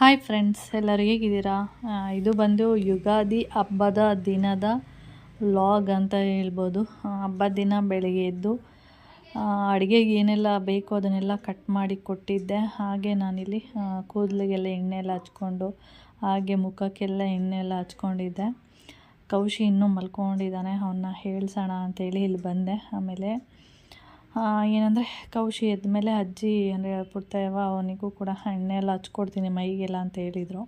Hi friends, ಎಲ್ಲರೂ ಹೇಗಿದ್ದೀರಾ? ಇದು ಬಂದು ಯುಗಾದಿ ಹಬ್ಬದ ದಿನದ ವ್ಲಾಗ್ ಅಂತ ಹೇಳ್ಬೋದು. ಹಬ್ಬದ ದಿನ ಬೆಳಗ್ಗೆ ಎದ್ದು ಅಡುಗೆಗೆ ಏನೆಲ್ಲ ಬೇಕು ಅದನ್ನೆಲ್ಲ ಕಟ್ ಮಾಡಿ ಕೊಟ್ಟಿದ್ದೆ. ಹಾಗೆ ನಾನಿಲ್ಲಿ ಕೂದಲಿಗೆಲ್ಲ ಎಣ್ಣೆ ಎಲ್ಲ ಹಚ್ಕೊಂಡು, ಹಾಗೆ ಮುಖಕ್ಕೆಲ್ಲ ಎಣ್ಣೆ ಎಲ್ಲ ಹಚ್ಕೊಂಡಿದ್ದೆ. ಕೌಶಿ ಇನ್ನೂ ಮಲ್ಕೊಂಡಿದ್ದಾನೆ, ಅವನ್ನ ಹೇಳ್ಸೋಣ ಅಂತೇಳಿ ಇಲ್ಲಿ ಬಂದೆ. ಆಮೇಲೆ ಏನಂದರೆ ಕೌಶಿ ಎದ್ಮೇಲೆ ಅಜ್ಜಿ ಅಂದರೆ ಪುಟ್ಟವ್ವ ಅವನಿಗೂ ಕೂಡ ಎಣ್ಣೆ ಎಲ್ಲ ಹಚ್ಕೊಡ್ತೀನಿ ಮೈಗೆಲ್ಲ ಅಂತ ಹೇಳಿದರು.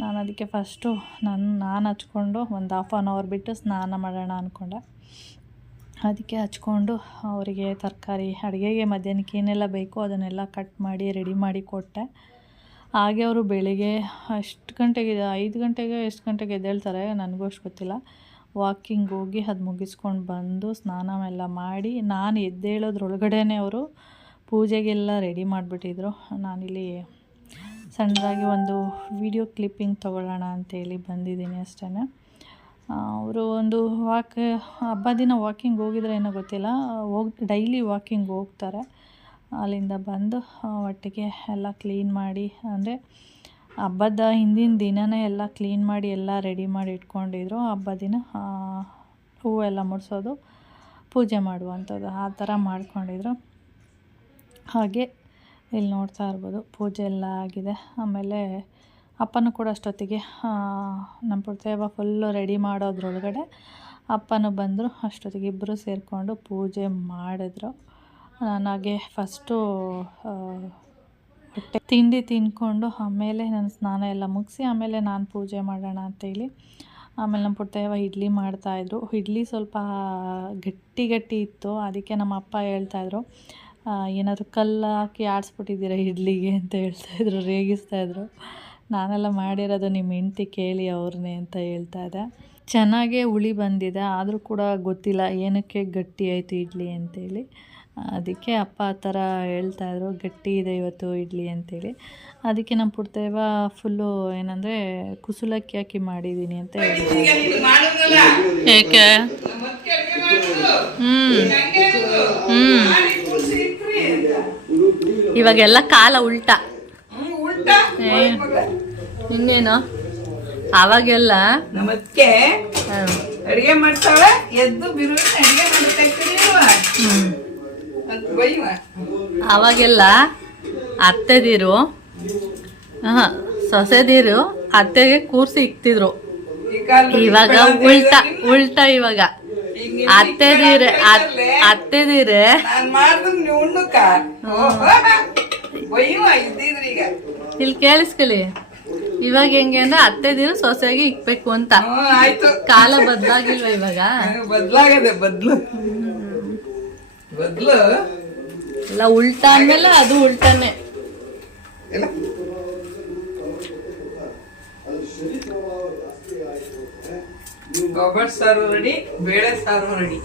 ನಾನು ಅದಕ್ಕೆ ಫಸ್ಟು ನಾನು ಹಚ್ಕೊಂಡು ಒಂದು 1/2 hour ಬಿಟ್ಟು ಸ್ನಾನ ಮಾಡೋಣ ಅಂದ್ಕೊಂಡೆ. ಅದಕ್ಕೆ ಹಚ್ಕೊಂಡು ಅವರಿಗೆ ತರಕಾರಿ ಅಡುಗೆಗೆ ಮಧ್ಯಾಹ್ನಕ್ಕೆ ಏನೆಲ್ಲ ಬೇಕೋ ಅದನ್ನೆಲ್ಲ ಕಟ್ ಮಾಡಿ ರೆಡಿ ಮಾಡಿ ಕೊಟ್ಟೆ. ಹಾಗೆ ಅವರು ಬೆಳಿಗ್ಗೆ ಎಷ್ಟು ಗಂಟೆಗೆ 5 ಗಂಟೆಗೆ ಎಷ್ಟು ಗಂಟೆಗೆ ಎದ್ದೇಳ್ತಾರೆ ನನಗೂ ಅಷ್ಟು ಗೊತ್ತಿಲ್ಲ. ವಾಕಿಂಗ್ ಹೋಗಿ ಅದು ಮುಗಿಸ್ಕೊಂಡು ಬಂದು ಸ್ನಾನ ಎಲ್ಲ ಮಾಡಿ ನಾನು ಎದ್ದೇಳೋದ್ರೊಳಗಡೆ ಅವರು ಪೂಜೆಗೆಲ್ಲ ರೆಡಿ ಮಾಡಿಬಿಟ್ಟಿದ್ರು. ನಾನಿಲ್ಲಿ ಸಣ್ಣದಾಗಿ ಒಂದು ವಿಡಿಯೋ ಕ್ಲಿಪ್ಪಿಂಗ್ ತೊಗೊಳ್ಳೋಣ ಅಂತೇಳಿ ಬಂದಿದ್ದೀನಿ ಅಷ್ಟೇ. ಅವರು ಒಂದು ಹಬ್ಬ ದಿನ ವಾಕಿಂಗ್ ಹೋಗಿದ್ರೆ ಏನೋ ಗೊತ್ತಿಲ್ಲ, ಡೈಲಿ ವಾಕಿಂಗ್ ಹೋಗ್ತಾರೆ. ಅಲ್ಲಿಂದ ಬಂದು ಒಟ್ಟಿಗೆ ಎಲ್ಲ ಕ್ಲೀನ್ ಮಾಡಿ, ಅಂದರೆ ಹಬ್ಬದ ಹಿಂದಿನ ದಿನವೇ ಎಲ್ಲ ಕ್ಲೀನ್ ಮಾಡಿ ಎಲ್ಲ ರೆಡಿ ಮಾಡಿ ಇಟ್ಕೊಂಡಿದ್ರು. ಹಬ್ಬ ದಿನ ಹೂವೆಲ್ಲ ಮುಡಿಸೋದು, ಪೂಜೆ ಮಾಡುವಂಥದ್ದು ಆ ಥರ ಮಾಡ್ಕೊಂಡಿದ್ರು. ಹಾಗೆ ಇಲ್ಲಿ ನೋಡ್ತಾ ಇರ್ಬೋದು ಪೂಜೆ ಎಲ್ಲ ಆಗಿದೆ. ಆಮೇಲೆ ಅಪ್ಪನೂ ಕೂಡ ಅಷ್ಟೊತ್ತಿಗೆ ನಮ್ಮ ಪುಟ್ಟವ್ವ ಫುಲ್ಲು ರೆಡಿ ಮಾಡೋದ್ರೊಳಗಡೆ ಅಪ್ಪನೂ ಬಂದರು. ಅಷ್ಟೊತ್ತಿಗೆ ಇಬ್ಬರು ಸೇರಿಕೊಂಡು ಪೂಜೆ ಮಾಡಿದ್ರು. ನನಗೆ ಫಸ್ಟು ತಿಂಡಿ ತಿಂದ್ಕೊಂಡು ಆಮೇಲೆ ನಾನು ಸ್ನಾನ ಎಲ್ಲ ಮುಗಿಸಿ ಆಮೇಲೆ ನಾನು ಪೂಜೆ ಮಾಡೋಣ ಅಂತೇಳಿ ಆಮೇಲೆ ನಮ್ಮ ಪುಟ್ಟವ್ವ ಇಡ್ಲಿ ಮಾಡ್ತಾಯಿದ್ರು. ಇಡ್ಲಿ ಸ್ವಲ್ಪ ಗಟ್ಟಿ ಇತ್ತು. ಅದಕ್ಕೆ ನಮ್ಮ ಅಪ್ಪ ಹೇಳ್ತಾಯಿದ್ರು, ಏನಾದರೂ ಕಲ್ಲು ಹಾಕಿ ಆಡಿಸ್ಬಿಟ್ಟಿದ್ದೀರಾ ಇಡ್ಲಿಗೆ ಅಂತ ಹೇಳ್ತಾಯಿದ್ರು, ರೇಗಿಸ್ತಾಯಿದ್ರು. ನಾನೆಲ್ಲ ಮಾಡಿರೋದು ನಿಮ್ಮ ಹೆಂಡ್ತಿ ಕೇಳಿ ಅವ್ರನ್ನೇ ಅಂತ ಹೇಳ್ತಾಯಿದ್ದೆ. ಚೆನ್ನಾಗೇ ಹುಳಿ ಬಂದಿದೆ, ಆದರೂ ಕೂಡ ಗೊತ್ತಿಲ್ಲ ಏನಕ್ಕೆ ಗಟ್ಟಿ ಆಯಿತು ಇಡ್ಲಿ ಅಂತೇಳಿ. ಅದಕ್ಕೆ ಅಪ್ಪ ಆ ಥರ ಹೇಳ್ತಾಯಿದ್ರು, ಗಟ್ಟಿ ಇದೆ ಇವತ್ತು ಇಡ್ಲಿ ಅಂತೇಳಿ. ಅದಕ್ಕೆ ನಮ್ಮ ಪುಟ್ಟವ್ವ ಫುಲ್ಲು ಏನಂದರೆ ಕುಸುಲಕ್ಕಿ ಹಾಕಿ ಮಾಡಿದ್ದೀನಿ ಅಂತ ಹೇಳ್ತಾರೆ. ಏಕೆ? ಇವಾಗೆಲ್ಲ ಕಾಲ ಉಲ್ಟಾ. ಇನ್ನೇನು ಅವಾಗೆಲ್ಲ ನಮ್ಮಕ್ಕೆ ಅಡಿಗೆ ಮಾಡ್ತಾಳೆ, ಎದ್ದು ಬಿರು ಅಡಿಗೆ ಅವಾಗೆಲ್ಲ ಅತ್ತೆದಿರು ಸೊಸೆದಿರು ಅತ್ತೆಗೆ ಕೂರ್ಸಿ ಇಕ್ತಿದ್ರು. ಇವಾಗ ಉಲ್ಟಾ ಇವಾಗ ಅತ್ತೆದಿರೆ ಇಲ್ಲಿ ಕೇಳಿಸ್ಕೊಳ್ಳಿ. ಇವಾಗ ಹೆಂಗೆ ಅಂದ್ರೆ ಅತ್ತೆದಿರು ಸೊಸೆಯಾಗಿ ಇಕ್ಬೇಕು ಅಂತ. ಕಾಲ ಬದಲಾಗಿಲ್ವ ಇವಾಗ? ಬದಲಾಗದೆ ಬದ್ಲು ಎಲ್ಲ ಉಲ್ಟಾ ಅಂದ್ಮೇಲೆ ಅದು ಉಲ್ಟಾನೆ. ಗೊಬ್ಬರ ಸಾರು ರೆಡಿ, ಬೇಳೆ ಸಾರು ರೆಡಿ,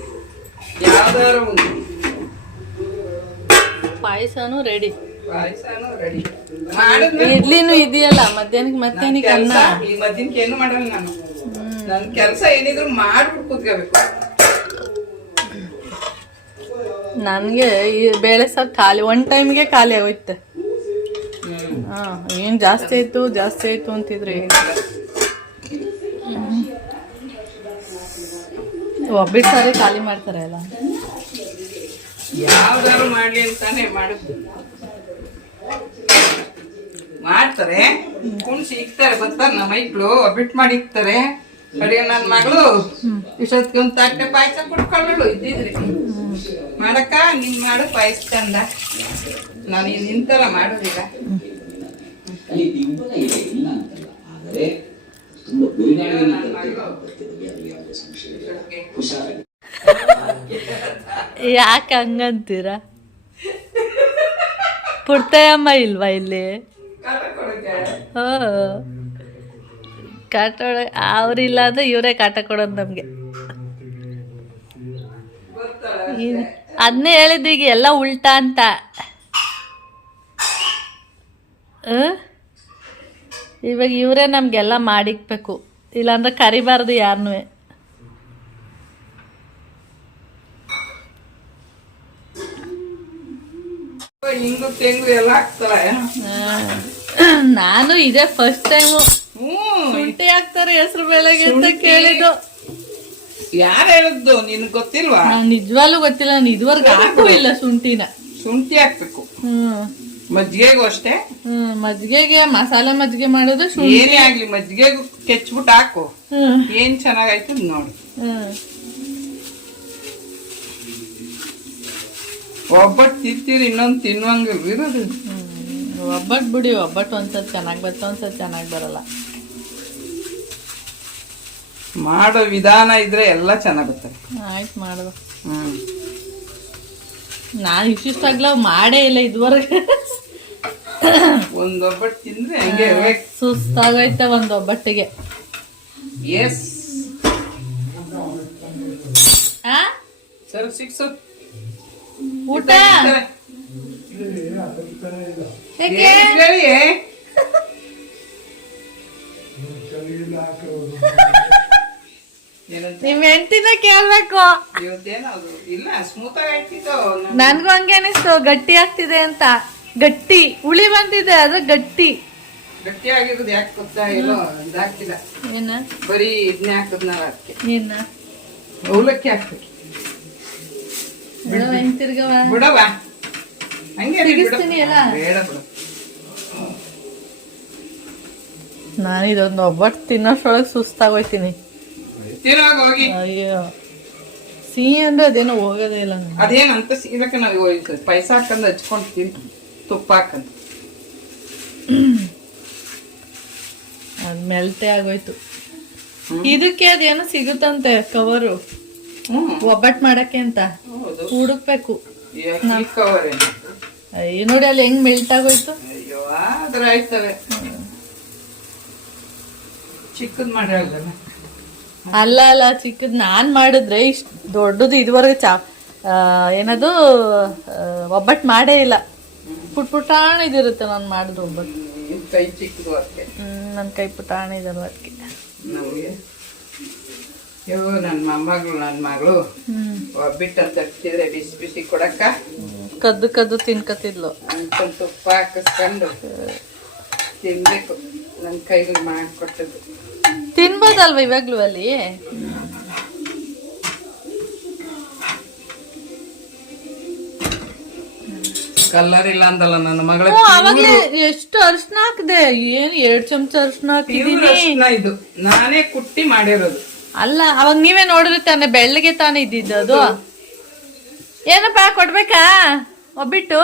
ಯಾವ್ದಾರು ಪಾಯಸನೂ ರೆಡಿ, ಇಡ್ಲಿನೂ ಇದೆಯಲ್ಲ. ಮಧ್ಯಾಹ್ನಕ್ಕೆ ಅನ್ನ. ಈ ಮಧ್ಯಾಹ್ನಕ್ಕೆ ಏನು ಮಾಡಲ್ಲ ನಾನು. ನನ್ನ ಕೆಲಸ ಏನಿದ್ರು ಮಾಡ್ಬಿಟ್ಟು ಕೂತ್ಕೋಬೇಕು. ನನಗೆ ಈ ಬೇಳೆ ಸಾರು ಖಾಲಿ ಒನ್ ಟೈಮ್ಗೆ ಖಾಲಿ ಆಗೋಯ್ತೆ. ಏನು ಜಾಸ್ತಿ ಆಯ್ತು ಅಂತಿದ್ರೆ ಒಬ್ಬಿಟ್ಟು ಸಾರಿ ಖಾಲಿ ಮಾಡ್ತಾರೆ ಅಲ್ಲ. ಯಾವ್ದಾರು ಮಾಡ್ಲಿ ಅಂತಾನೆ ಮಾಡ್ತಾರೆ. ಕುಣ್ಸಿ ಇಕ್ತಾರೆ, ಬರ್ತಾರೆ ನಮ್ಮ ಮೈಕ್ಳು ಒಬ್ಬಿಟ್ಟು ಮಾಡಿ ಇಕ್ತಾರೆ. ಅಡಿಗೆ ನನ್ನ ಮಗಳು ಇಷ್ಟೊತ್ತಿಗೆ ಒಂದು ತಟ್ಟೆ ಪಾಯಸ ಕೊಟ್ಕೊಳ್ಳು ಇದ್ದಿದ್ರಿ ಮಾಡಕ್ಕ. ನೀನ್ ಮಾಡು ಪಾಯಸ ಚಂದ, ನಾನು ನಿಂತರ ಮಾಡೋದಿಲ್ಲ. ಯಾಕೆ ಹಂಗಂತೀರ? ಪುಟ್ಟಯ್ಯಮ್ಮ ಇಲ್ವಾ ಇಲ್ಲಿ? ಕಾಟ ಅವ್ರಿಲ್ಲ ಅಂದ್ರೆ ಇವರೇ ಕಾಟ ಕೊಡೋದು ನಮ್ಗೆ. ಅದನ್ನೇ ಹೇಳಿದ್ದು ಈಗ ಎಲ್ಲ ಉಲ್ಟಾ ಅಂತ. ಇವಾಗ ಇವರೇ ನಮ್ಗೆಲ್ಲ ಮಾಡಿಕ್ಬೇಕು, ಇಲ್ಲಾಂದ್ರೆ ಕರಿಬಾರ್ದು ಯಾರನ್ನೂ. ಹಿಂಗು ತೆಂಗು ಎಲ್ಲ ಹಾಕ್ತಾರೆ. ನಾನು ಇದೇ ಫಸ್ಟ್ ಟೈಮು ಹ್ಞೂ ಶುಂಠಿ ಹಾಕ್ತಾರೆ ಹೆಸರು ಬೇಳೆಗೆ ಅಂತ ಕೇಳಿದ್ದು. ಯಾರು ಹೇಳಿದ್ದು ನಿನ್ಗೆ ಗೊತ್ತಿಲ್ವಾ? ನಾನು ನಿಜವಾಗ್ಲೂ ಗೊತ್ತಿಲ್ಲ, ನಾನು ಇದುವರೆಗೂ ಹಾಕೂ ಇಲ್ಲ ಶುಂಠಿನ. ಶುಂಠಿ ಹಾಕ್ಬೇಕು, ಹ್ಮ್ ಮಜ್ಜಿಗೆಗೂ ಅಷ್ಟೇ. ಮಜ್ಜಿಗೆಗೆ ಮಸಾಲೆ ಮಜ್ಜಿಗೆ ಮಾಡೋದು ಶುಂಠಿ. ಏನೇ ಆಗ್ಲಿ ಮಜ್ಜಿಗೆಗೂ ಕೆಚ್ಬಿಟ್ಟು ಹಾಕು, ಏನ್ ಚೆನ್ನಾಗಾಯ್ತು ನೋಡು. ಒಬ್ಬಟ್ಟು ತಿಂತೀರಿ, ಇನ್ನೊಂದು ತಿನ್ನುವಂಗ ಇರೋದು. ಒಬ್ಬಟ್ಟು ಬಿಡಿ, ಒಬ್ಬಟ್ಟು ಒಂದ್ಸತಿ ಚೆನ್ನಾಗಿ ಬರ್ತದೆ, ಒಂದ್ಸತಿ ಚೆನ್ನಾಗಿ ಬರಲ್ಲ. ಮಾಡೋ ವಿಧಾನ ಇದ್ರೆ ಎಲ್ಲ ಚೆನ್ನಾಗ್ ಬರ್ತದೆ. ಆಯ್ತು ಮಾಡುವ. ನಾನು ಇಷ್ಟಾಗ್ಲ ಮಾಡೇ ಇಲ್ಲ ಇದುವರೆಗೆ. ಒಂದ್ ಒಬ್ಬಟ್ಟು ತಿಂದ್ರೆ ಹಂಗೆ ಇರ್ಬೇಕು. ಸುಸ್ತಾಗೈತೆ ಒಂದ್ ಒಬ್ಬಟ್ಟಿಗೆ. ಎಸ್ ಸರ್ ಸಿಕ್ಸು ಊಟ ನಿಮ್ ಹೆಂಡತಿನ ಕೇಳ್ಬೇಕು. ಇಲ್ಲ ಸ್ಮೂತ್ ಆಗಿ ನನ್ಗೂ ಹಂಗೆ ಅನಿಸ್ತು, ಗಟ್ಟಿ ಆಗ್ತಿದೆ ಅಂತ. ಗಟ್ಟಿ ಹುಳಿ ಬಂದಿದೆ, ಅದು ಗಟ್ಟಿ ಗಟ್ಟಿ ಆಗಿರೋದು ಯಾಕೆ ಗೊತ್ತಾ? ಎಲ್ಲೋ ಇದಾಗ್ತಿಲ್ಲ, ಏನ ಬರೀ ಇದನ್ನೇ ಹಾಕದ್ನ ಅದಕ್ಕೆ ಏನ ಅವಲಕ್ಕಿ ಹಾಕ್ಬೇಕು. ತಿರ್ಗವ ಬಿಡವ ಹಂಗೆ ಸಿಗಿಸ್ತೀನಿ ಅಲ್ಲ. ಬೇಡ ಬಿಡು. ನಾನು ಇದೊಂದು ಒಬ್ಬಟ್ಟು ತಿನ್ನೋಷ್ರೊಳಗೆ ಸುಸ್ತಾಗೋಯ್ತೀನಿ. ತಿರುವಾಗ ಹೋಗಿ. ಅಯ್ಯೋ ಸಿಹಿ ಅಂದ್ರೆ ಅದೇನೋ ಹೋಗೋದೇ ಇಲ್ಲ. ಅದೇನಂತ ಸೀದಕ್ಕೆ ನಾವು ಪೈಸಾ ಹಾಕಂದು ಹಚ್ಕೊಂಡು ತಿಂತು, ತುಪ್ಪ ಹಾಕಂದು ಅದ್ ಮೆಲ್ಟೆ ಆಗೋಯ್ತು. ಇದಕ್ಕೆ ಅದೇನೋ ಸಿಗುತ್ತಂತೆ ಕವರು, ಒಬ್ಬಟ್ಟು ಮಾಡಕ್ಕೆ ಅಂತ ಹುಡುಕ್ಬೇಕು. ಅಯ್ಯ ನೋಡಿ ಅಲ್ಲಿ ಹೆಂಗ್ ಮೆಲ್ಟ್ ಆಗೋಯ್ತು. ಅಯ್ಯೋ ಆದ್ರೆ ಆಯ್ತವೆ, ಚಿಕ್ಕದ್ ಮಾಡಿ ಅಲ್ಲ ಅಲ್ಲ ಚಿಕ್ಕದ್ ನಾನ್ ಮಾಡಿದ್ರೆ ಇಷ್ಟ ದೊಡ್ಡದು ಇದುವರೆಗೆ ಏನದು ಒಬ್ಬಟ್ಟು ಮಾಡೇ ಇಲ್ಲ. ಪುಟಾಣ ಇದಿರುತ್ತೆ ನಾನು ಮಾಡಿದ್ರು ಒಬ್ಬಟ್ಟು. ಕೈ ಚಿಕ್ಕದು ಅದಕ್ಕೆ. ನನ್ನ ಕೈ ಪುಟಾಣ ಇದಲ್ವ ಅದಕ್ಕೆ. ನಮಗೆ ನನ್ನ ಮೊಮ್ಮಗಳು ನನ್ನ ಮಗಳು ಒಬ್ಬಿಟ್ಟು ಅಂತ ಹಚ್ಚಿದ್ರೆ ಬಿಸಿ ಬಿಸಿ ಕೊಡಕ್ಕ ಕದ್ದು ಕದ್ದು ತಿನ್ಕತಿದ್ಲು. ಅಂತ ತುಪ್ಪ ಹಾಕಿಸ್ಕೊಂಡು ತಿನ್ಬೇಕು. ನನ್ನ ಕೈಗಳು ಮಾಡಿಕೊಟ್ಟದ್ದು ತಿನ್ಬೋದಲ್ವ ಇವಾಗ್ಲೂ ಅಲ್ಲಿ? ಕಲ್ಲರ್ ಇಲ್ಲ ಅಂದಲ್ಲ ನನ್ನ ಮಗಳ. ಅವಾಗ್ಲೇ ಎಷ್ಟು ಅರ್ಶನ ಹಾಕ್ದೆ, ಏನ್ 2 ಚಮಚ ಅರ್ಶನ ಹಾಕಿದೀನಿ. ಇದು ನಾನೇ ಕುಟ್ಟಿ ಮಾಡಿರೋದು. ಅಲ್ಲ ಅವಾಗ ನೀವೇ ನೋಡಿದ್ರೆ ತಾನೆ, ಬೆಳ್ಳಗೆ ತಾನೇ ಇದ್ದಿದ್ದು ಅದು. ಏನಪ್ಪಾ ಕೊಡ್ಬೇಕಾ ಒಬ್ಬಿಟ್ಟು?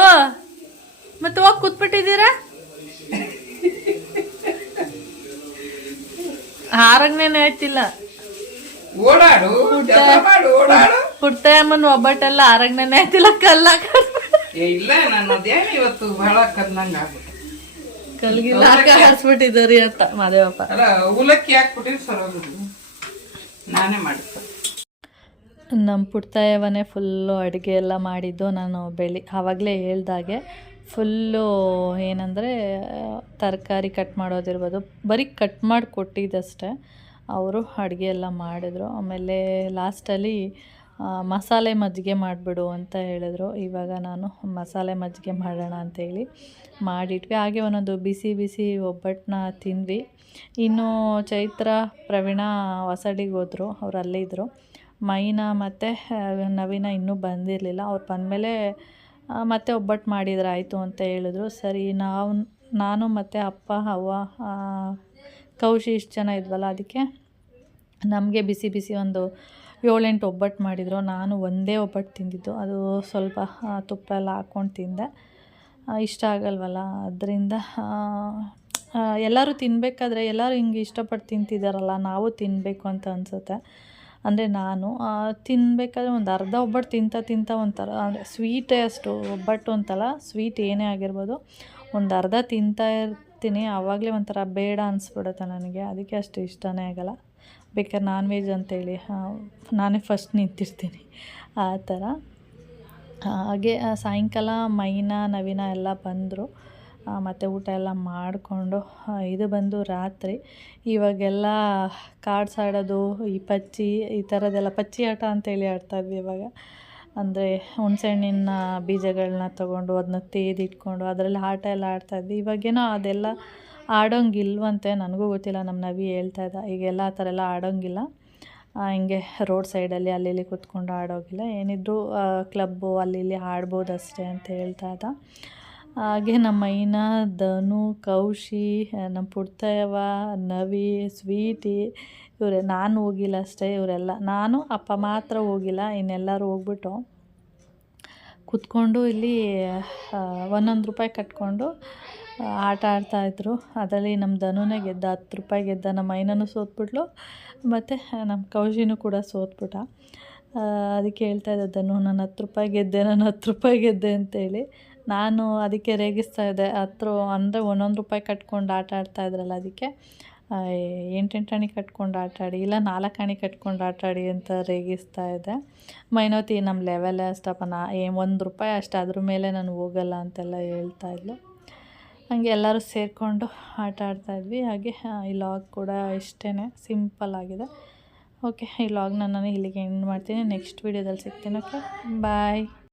ಮತ್ತೆ ಹೋಗಿ ಕೂತ್ಬಿಟ್ಟಿದ್ದೀರಾ? ಹಾರಂಗ್ನೇನೆ ಆಯ್ತಿಲ್ಲ. ಓಡಾಡು ಓಡಾಡು. ಪುಟ್ಟಮ್ಮನ ಒಬ್ಬಟ್ಟೆಲ್ಲ ಹಾರಂಗ್ನೇನೆ ಆಯ್ತಿಲ್ಲ. ಕಲ್ಲ ಇಲ್ಲ ನಾನು ಅದೇನು ಇವತ್ತು ಬಹಳ ಕರ್ನಂಗ ಆಗ್ಬಿಟ್ಟು ಕಲ್ಗಿಲ್ಲ ಹಾರಿಸ್ಬಿಟ್ಟಿದ್ದೀರಿ ಅಂತ ಮಾದೇವಪ್ಪ. ಅಲ್ಲ ಅವಲಕ್ಕಿ ಹಾಕ್ಬಿಟ್ಟಿರಿ ಸರೋದು, ನಾನೇ ಮಾಡಿದ್ದೆ. ನಮ್ಮ ಪುಟ್ಟಯವನೇ ಫುಲ್ಲು ಅಡುಗೆ ಎಲ್ಲ ಮಾಡಿದ್ದು. ನಾನು ಆವಾಗಲೇ ಹೇಳ್ದಾಗೆ ಫುಲ್ಲು ಏನಂದರೆ ತರಕಾರಿ ಕಟ್ ಮಾಡೋದಿರ್ಬೋದು, ಬರೀ ಕಟ್ ಮಾಡಿ ಕೊಟ್ಟಿದ್ದಷ್ಟೇ. ಅವರು ಅಡುಗೆ ಎಲ್ಲ ಮಾಡಿದ್ರು. ಆಮೇಲೆ ಲಾಸ್ಟಲ್ಲಿ ಮಸಾಲೆ ಮಜ್ಜಿಗೆ ಮಾಡಿಬಿಡು ಅಂತ ಹೇಳಿದ್ರು. ಇವಾಗ ನಾನು ಮಸಾಲೆ ಮಜ್ಜಿಗೆ ಮಾಡೋಣ ಅಂಥೇಳಿ ಮಾಡಿಟ್ವಿ. ಹಾಗೆ ಒಂದೊಂದು ಬಿಸಿ ಬಿಸಿ ಒಬ್ಬಟ್ಟನ್ನ ತಿಂದ್ವಿ. ಇನ್ನು ಚೈತ್ರ ಪ್ರವೀಣ ಹೊಸಡಿಗೆ ಹೋದರು, ಅವ್ರು ಅಲ್ಲೇ ಇದ್ದರು. ಮೈನಾ ಮತ್ತು ನವೀನ ಇನ್ನೂ ಬಂದಿರಲಿಲ್ಲ. ಅವ್ರು ಬಂದಮೇಲೆ ಮತ್ತೆ ಒಬ್ಬಟ್ಟು ಮಾಡಿದ್ರೆ ಆಯಿತು ಅಂತ ಹೇಳಿದ್ರು. ಸರಿ ನಾನು ಮತ್ತು ಅಪ್ಪ ಅವ್ವ ಕೌಶಿ ಇಷ್ಟು ಜನ ಇದ್ವಲ್ಲ, ಅದಕ್ಕೆ ನಮಗೆ ಬಿಸಿ ಬಿಸಿ ಒಂದು 7-8 ಒಬ್ಬಟ್ಟು ಮಾಡಿದರು. ನಾನು ಒಂದೇ ಒಬ್ಬಟ್ಟು ತಿಂದಿದ್ದು, ಅದು ಸ್ವಲ್ಪ ತುಪ್ಪ ಎಲ್ಲ ಹಾಕ್ಕೊಂಡು ತಿಂದೆ. ಇಷ್ಟ ಆಗಲ್ವಲ್ಲ, ಅದರಿಂದ ಎಲ್ಲರೂ ತಿನ್ನಬೇಕಾದ್ರೆ ಎಲ್ಲರೂ ಹಿಂಗೆ ಇಷ್ಟಪಟ್ಟು ತಿಂತಿದ್ದಾರಲ್ಲ, ನಾವು ತಿನ್ನಬೇಕು ಅಂತ ಅನಿಸುತ್ತೆ. ಅಂದರೆ ನಾನು ತಿನ್ನಬೇಕಾದ್ರೆ ಒಂದು ಅರ್ಧ ಒಬ್ಬಟ್ಟು ತಿಂತ ಒಂಥರ ಅಂದರೆ ಸ್ವೀಟೇ ಅಷ್ಟು ಒಬ್ಬಟ್ಟು ಅಂತಲ್ಲ, ಸ್ವೀಟ್ ಏನೇ ಆಗಿರ್ಬೋದು ಒಂದು ಅರ್ಧ ತಿಂತಾಯಿರ್ತೀನಿ. ಆವಾಗಲೇ ಒಂಥರ ಬೇಡ ಅನಿಸ್ಬಿಡುತ್ತೆ ನನಗೆ, ಅದಕ್ಕೆ ಅಷ್ಟು ಇಷ್ಟನೇ ಆಗಲ್ಲ. ಬೇಕಾದ್ರೆ ನಾನ್ ವೆಜ್ ಅಂತೇಳಿ ನಾನೇ ಫಸ್ಟ್ ನಿಂತಿರ್ತೀನಿ ಆ ಥರ. ಹಾಗೆ ಸಾಯಂಕಾಲ ಮೈನಾ ನವೀನ ಎಲ್ಲ ಬಂದರು. ಮತ್ತು ಊಟ ಎಲ್ಲ ಮಾಡಿಕೊಂಡು ಇದು ಬಂದು ರಾತ್ರಿ. ಇವಾಗೆಲ್ಲ ಕಾರ್ಡ್ಸ್ ಆಡೋದು, ಈ ಪಚ್ಚಿ ಈ ಥರದ್ದೆಲ್ಲ ಪಚ್ಚಿ ಆಟ ಅಂತೇಳಿ ಆಡ್ತಾಯಿದ್ವಿ ಇವಾಗ. ಅಂದರೆ ಹುಣಸೆಹಣ್ಣಿನ ಬೀಜಗಳನ್ನ ತೊಗೊಂಡು ಅದನ್ನ ತೇದಿಟ್ಕೊಂಡು ಅದರಲ್ಲಿ ಆಟ ಎಲ್ಲ ಆಡ್ತಾಯಿದ್ವಿ. ಇವಾಗೇನೋ ಅದೆಲ್ಲ ಆಡೋಂಗಿಲ್ವಂತೆ, ನನಗೂ ಗೊತ್ತಿಲ್ಲ. ನಮ್ಮ ನವಿ ಹೇಳ್ತಾ ಇದ್ದ ಈಗೆಲ್ಲ ಆ ಥರ ಎಲ್ಲ ಆಡೋಂಗಿಲ್ಲ, ಹಿಂಗೆ ರೋಡ್ ಸೈಡಲ್ಲಿ ಅಲ್ಲಿ ಇಲ್ಲಿ ಕೂತ್ಕೊಂಡು ಆಡೋಗಿಲ್ಲ, ಏನಿದ್ರು ಕ್ಲಬ್ಬು ಅಲ್ಲಿ ಇಲ್ಲಿ ಆಡ್ಬೋದು ಅಷ್ಟೇ ಅಂತ ಹೇಳ್ತಾ ಇದ್ದ. ಹಾಗೆ ನಮ್ಮ ಮೈನಾ, ಧನು, ಕೌಶಿ, ನಮ್ಮ ಪುಡ್ತಯವ, ನವಿ, ಸ್ವೀಟಿ ಇವರೇ. ನಾನು ಹೋಗಿಲ್ಲ ಅಷ್ಟೇ, ಇವರೆಲ್ಲ. ನಾನು ಅಪ್ಪ ಮಾತ್ರ ಹೋಗಿಲ್ಲ, ಇನ್ನೆಲ್ಲರೂ ಹೋಗ್ಬಿಟ್ಟು ಕೂತ್ಕೊಂಡು ಇಲ್ಲಿ ₹1 ಕಟ್ಕೊಂಡು ಆಟ ಆಡ್ತಾಯಿದ್ರು. ಅದರಲ್ಲಿ ನಮ್ಮ ಧನುನೇ ಗೆದ್ದ, ₹10 ಗೆದ್ದ. ನಮ್ಮ ಮೈನೂ ಸೋತ್ಬಿಟ್ಲು, ಮತ್ತು ನಮ್ಮ ಕೌಶಿನೂ ಕೂಡ ಸೋತ್ಬಿಟ್ಟ. ಅದಕ್ಕೆ ಹೇಳ್ತಾ ಇದ್ದೆ, ಧನು ನಾನು ₹10 ಗೆದ್ದೆ, ನಾನು ₹10 ಗೆದ್ದೆ ಅಂತೇಳಿ. ನಾನು ಅದಕ್ಕೆ ರೇಗಿಸ್ತಾ ಇದ್ದೆ, ಅಂದರೆ ₹1 ಕಟ್ಕೊಂಡು ಆಟ ಆಡ್ತಾಯಿದ್ರಲ್ಲ, ಅದಕ್ಕೆ 8 ಆಣೆ ಕಟ್ಕೊಂಡು ಆಟಾಡಿ, ಇಲ್ಲ 4 ಆಣೆ ಕಟ್ಕೊಂಡು ಆಟಾಡಿ ಅಂತ ರೇಗಿಸ್ತಾ ಇದ್ದೆ. ಮೈನವತಿ ನಮ್ಮ ಲೆವೆಲೇ ಅಷ್ಟಪ್ಪ, ₹1 ಅಷ್ಟು, ಅದ್ರ ಮೇಲೆ ನಾನು ಹೋಗಲ್ಲ ಅಂತೆಲ್ಲ ಹೇಳ್ತಾಯಿದ್ಲು. ಹಾಗೆ ಎಲ್ಲರೂ ಸೇರಿಕೊಂಡು ಆಟ ಆಡ್ತಾಯಿದ್ವಿ. ಹಾಗೆ ಈ ಲಾಗ್ ಕೂಡ ಇಷ್ಟೇ, ಸಿಂಪಲ್ ಆಗಿದೆ. ಓಕೆ, ಈ ಲಾಗ್ನ ನಾನು ಇಲ್ಲಿಗೆ ಎಂಡ್ ಮಾಡ್ತೀನಿ. ನೆಕ್ಸ್ಟ್ ವೀಡಿಯೋದಲ್ಲಿ ಸಿಗ್ತೀನಿ. ಓಕೆ, ಬಾಯ್.